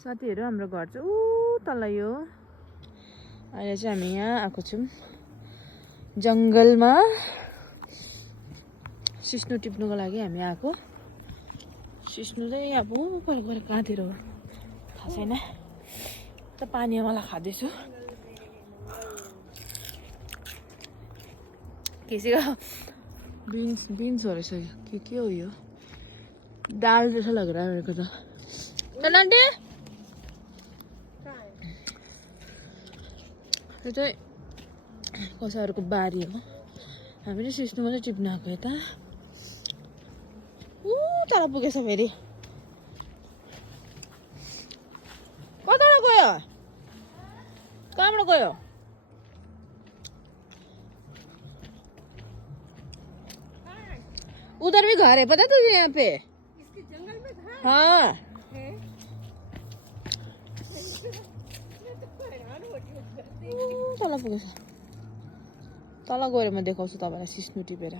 साथीहरू हाम्रो घर चाहिँ तल यो अहिले चाहिँ हामी यहाँ आएको छौँ जङ्गलमा सिस्नु टिप्नुको लागि हामी आएको सिस्नु चाहिँ यहाँ परेको परेको कहाँतिर हो थाहा छैन त पानीवाला खाँदैछु किसीको बिन्स हो रहेछ के हो यो दाल जैसा लग रहा है मेरे को तो आंटी यो चाहिँ कसैहरूको बारी हो हामी चाहिँ सिस्नुमा चाहिँ टिप्न आएको यता तल पुगेछ फेरि कताबाट गयो कहाँबाट गयो उधर भी घर है पता तुझे यहाँ पे इसके जंगल में घर हाँ तल पुगेछ तल गएर म देखाउँछु तपाईँलाई सिस्नु टिपेर